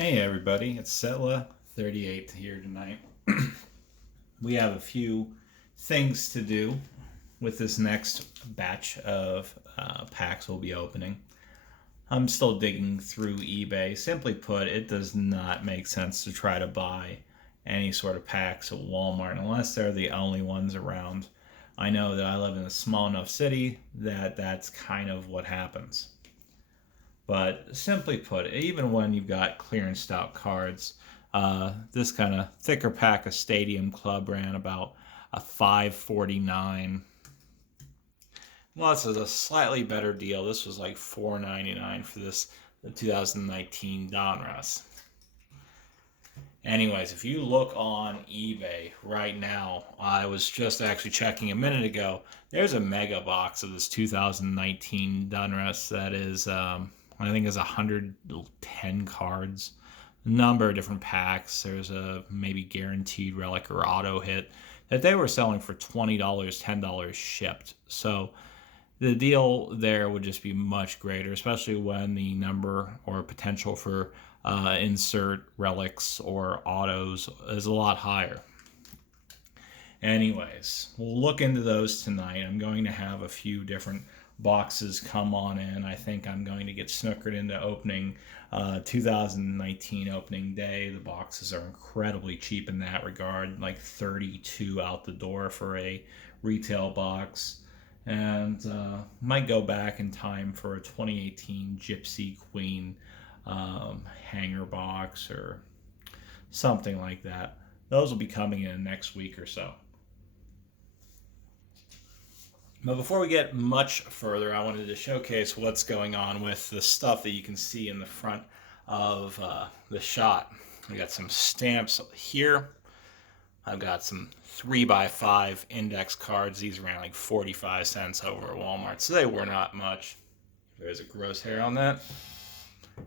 Hey everybody, it's Setla38 here tonight. We have a few things to do with this next batch of packs we'll be opening. I'm still digging through eBay. Simply put, it does not make sense to try to buy any sort of packs at Walmart unless they're the only ones around. I know that I live in a small enough city that that's kind of what happens. But simply put, even when you've got clearance out cards, this kind of thicker pack of Stadium Club ran about a $5.49. Well, this is a slightly better deal. This was like $4.99 for this 2019 Donruss. Anyways, if you look on eBay right now, I was just actually checking a minute ago. There's a mega box of this 2019 Donruss that is, I think, is 110 cards, a number of different packs. There's a maybe guaranteed relic or auto hit that they were selling for $20, $10 shipped. So the deal there would just be much greater, especially when the number or potential for insert relics or autos is a lot higher. Anyways, we'll look into those tonight. I'm going to have a few different boxes come on in. I think I'm going to get snookered into opening 2019 opening day. The boxes are incredibly cheap in that regard, like 32 out the door for a retail box. And might go back in time for a 2018 Gypsy Queen hanger box or something like that. Those will be coming in next week or so. But before we get much further, I wanted to showcase what's going on with the stuff that you can see in the front of the shot. We got some stamps here. I've got some 3x5 index cards. These ran like 45 cents over at Walmart, so they were not much. There's a gross hair on that.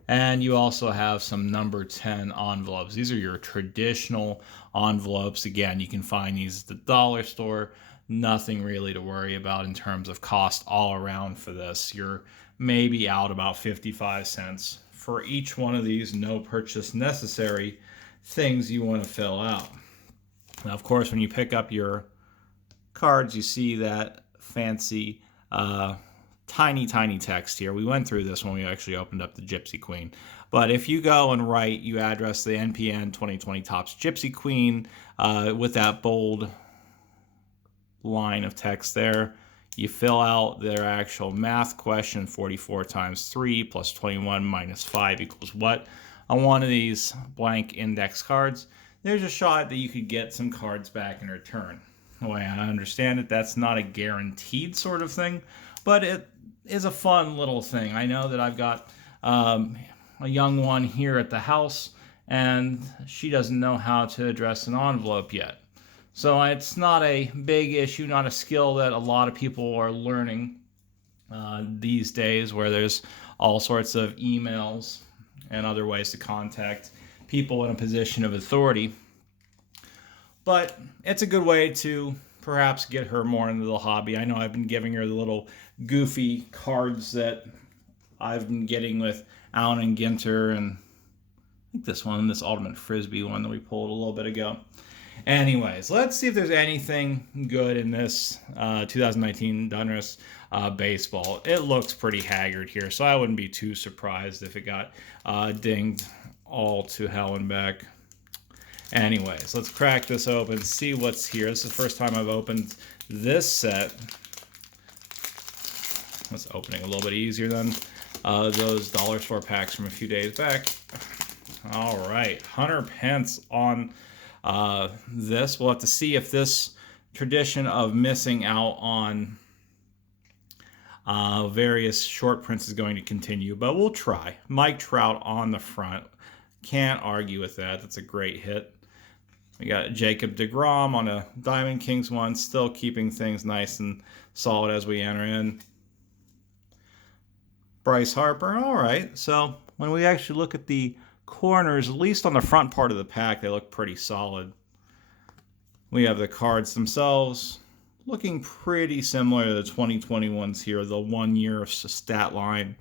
And you also have some number 10 envelopes. These are your traditional envelopes. Again, you can find these at the dollar store. Nothing really to worry about in terms of cost all around for this. You're maybe out about 55 cents for each one of these no purchase necessary things you want to fill out. Now, of course, when you pick up your cards, you see that fancy tiny text here. We went through this when we actually opened up the Gypsy Queen. But if you go and write, you address the NPN 2020 Topps Gypsy Queen with that bold line of text there. You fill out their actual math question, 44 times 3 plus 21 minus 5 equals what? On one of these blank index cards, there's a shot that you could get some cards back in return. The way I understand it, that's not a guaranteed sort of thing, but it is a fun little thing. I know that I've got a young one here at the house, and she doesn't know how to address an envelope yet. So it's not a big issue, not a skill that a lot of people are learning these days, where there's all sorts of emails and other ways to contact people in a position of authority. But it's a good way to perhaps get her more into the hobby. I know I've been giving her the little goofy cards that I've been getting with Allen and Ginter, and I think this Ultimate Frisbee one that we pulled a little bit ago. Anyways, let's see if there's anything good in this 2019 Donruss baseball. It looks pretty haggard here, so I wouldn't be too surprised if it got dinged all to hell and back. Anyways, let's crack this open, see what's here. This is the first time I've opened this set. Let's open it a little bit easier than those dollar store packs from a few days back. All right, 100 pence on this. We'll have to see if this tradition of missing out on various short prints is going to continue, but we'll try. Mike Trout on the front. Can't argue with that. That's a great hit. We got Jacob deGrom on a Diamond Kings one, still keeping things nice and solid as we enter in. Bryce Harper, all right. So when we actually look at the corners, at least on the front part of the pack, they look pretty solid. We have the cards themselves looking pretty similar to the 2021s here. The 1 year stat line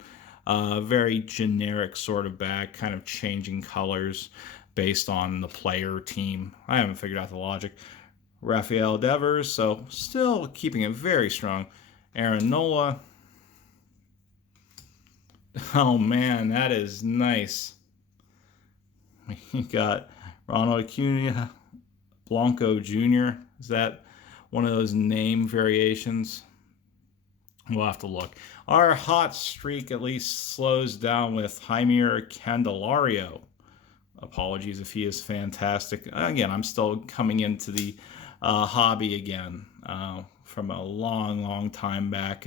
Very generic sort of bag, kind of changing colors based on the player team. I haven't figured out the logic. Rafael Devers, so still keeping it very strong. Aaron Nola. Oh man, that is nice. We got Ronald Acuna Blanco Jr. Is that one of those name variations? We'll have to look. Our hot streak at least slows down with Jaime Candelario. Apologies if he is fantastic. Again, I'm still coming into the hobby again from a long time back,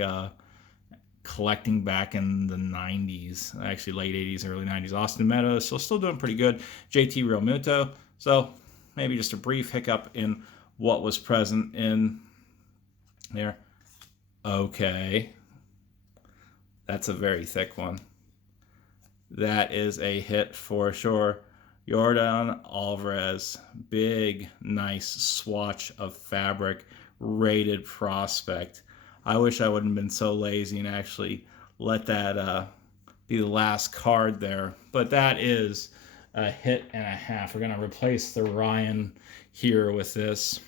collecting back in the 90s, actually late 80s, early 90s. Austin Meadows, so still doing pretty good. JT Realmuto, so maybe just a brief hiccup in what was present in there. Okay, that's a very thick one. That is a hit for sure. Yordan Alvarez, big, nice swatch of fabric, rated prospect. I wish I wouldn't have been so lazy and actually let that be the last card there. But that is a hit and a half. We're going to replace the Ryan here with this.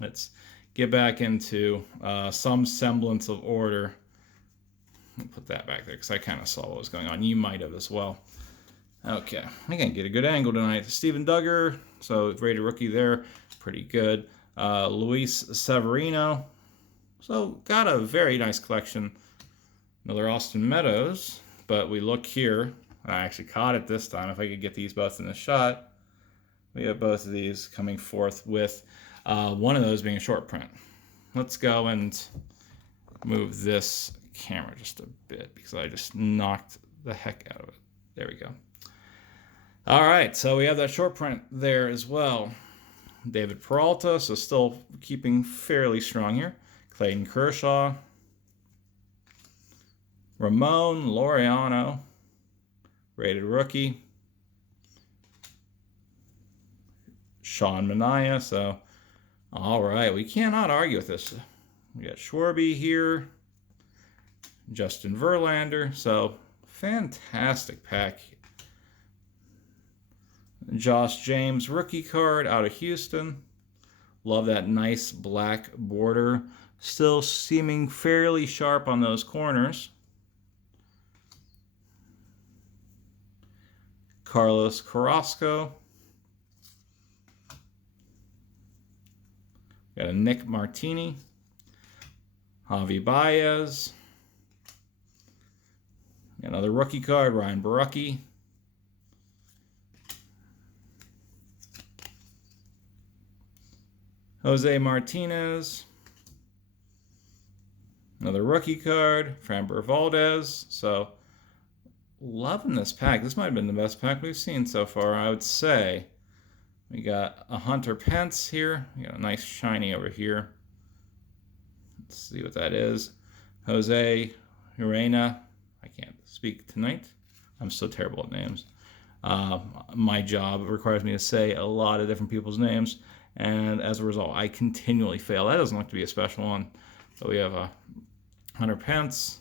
Let's get back into some semblance of order. Let me put that back there because I kind of saw what was going on. You might have as well. Okay, I can't get a good angle tonight. Steven Duggar, so rated rookie there, pretty good. Luis Severino, so got a very nice collection. Another Austin Meadows, but we look here. I actually caught it this time. If I could get these both in the shot, we have both of these coming forth with one of those being a short print. Let's go and move this camera just a bit because I just knocked the heck out of it. There we go. All right, so we have that short print there as well. David Peralta, so still keeping fairly strong here. Clayton Kershaw. Ramon Laureano, rated rookie. Sean Manaea, so all right, we cannot argue with this. We got Schwarby here. Justin Verlander, so fantastic pack. Josh James rookie card out of Houston. Love that nice black border. Still seeming fairly sharp on those corners. Carlos Carrasco. Got a Nick Martini. Javi Baez. Another rookie card, Ryan Barucki. Jose Martinez. Another rookie card, Framber Valdez. So, loving this pack. This might have been the best pack we've seen so far, I would say. We got a Hunter Pence here. We got a nice shiny over here. Let's see what that is. Jose Urena. I can't speak tonight. I'm so terrible at names. My job requires me to say a lot of different people's names, and as a result, I continually fail. That doesn't look to be a special one. So we have a Hunter Pence.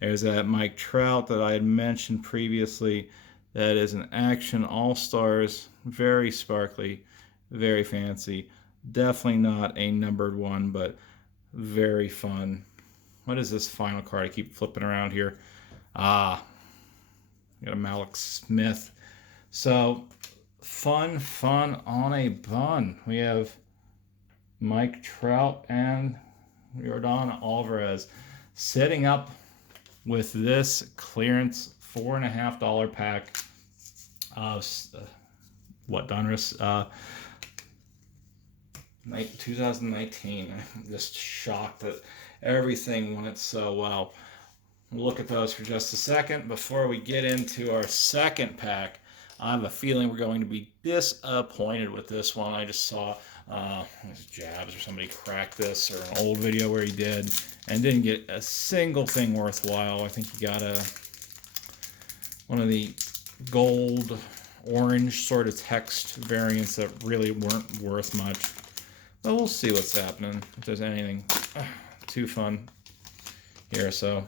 There's that Mike Trout that I had mentioned previously. That is an Action All-Stars. Very sparkly, very fancy. Definitely not a numbered one, but very fun. What is this final card? I keep flipping around here. Got a Malik Smith. So, fun on a bun. We have Mike Trout and Yordan Alvarez setting up with this clearance $4.50 pack of Donruss 2019. I'm just shocked that everything went so well. We'll look at those for just a second. Before we get into our second pack, I have a feeling we're going to be disappointed with this one. I just saw Jabs or somebody crack this, or an old video where he did, and didn't get a single thing worthwhile. I think he got one of the gold orange sort of text variants that really weren't worth much. But we'll see what's happening, if there's anything too fun here. So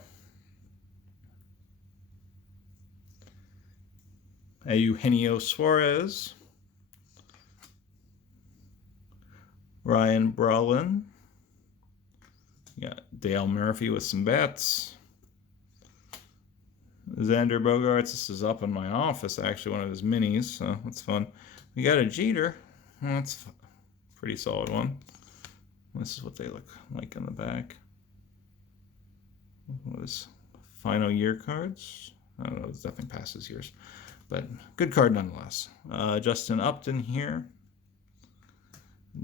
a Eugenio Suarez, Ryan Brolin. You got Dale Murphy with some bats. Xander Bogaerts. This is up in my office, actually, one of his minis, so that's fun. We got a Jeter. That's a pretty solid one. This is what they look like on the back. What was final year cards? I don't know, it's definitely past his years, but good card nonetheless. Justin Upton here.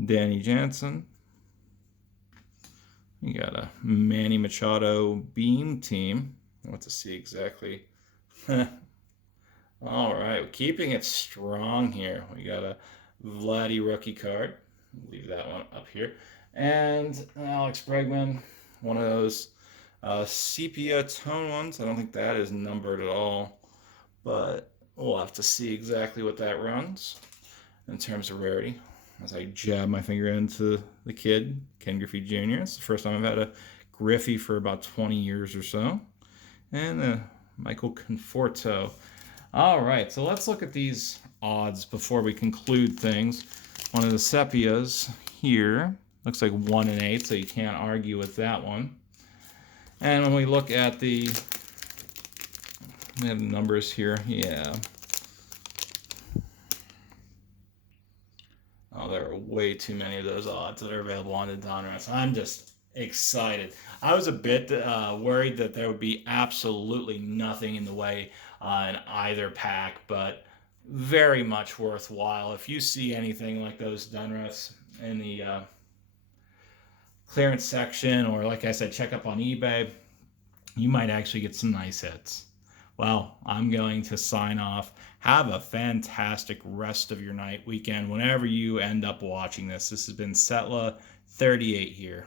Danny Jansen. You got a Manny Machado Beam team. I want to see exactly. All right, keeping it strong here. We got a Vladdy rookie card. Leave that one up here. And Alex Bregman, one of those sepia tone ones. I don't think that is numbered at all, but we'll have to see exactly what that runs in terms of rarity. As I jab my finger into the kid, Ken Griffey Jr. It's the first time I've had a Griffey for about 20 years or so. And Michael Conforto. All right, so let's look at these odds before we conclude things. One of the sepias here looks like 1 in 8, so you can't argue with that one. And when we look at we have numbers here, yeah. Oh, there are way too many of those odds that are available on the Donruss. I'm just excited. I was a bit worried that there would be absolutely nothing in the way in either pack, but very much worthwhile. If you see anything like those Donruss in the clearance section, or like I said, check up on eBay, you might actually get some nice hits. Well, I'm going to sign off. Have a fantastic rest of your night, weekend, whenever you end up watching this. This has been Setla38 here.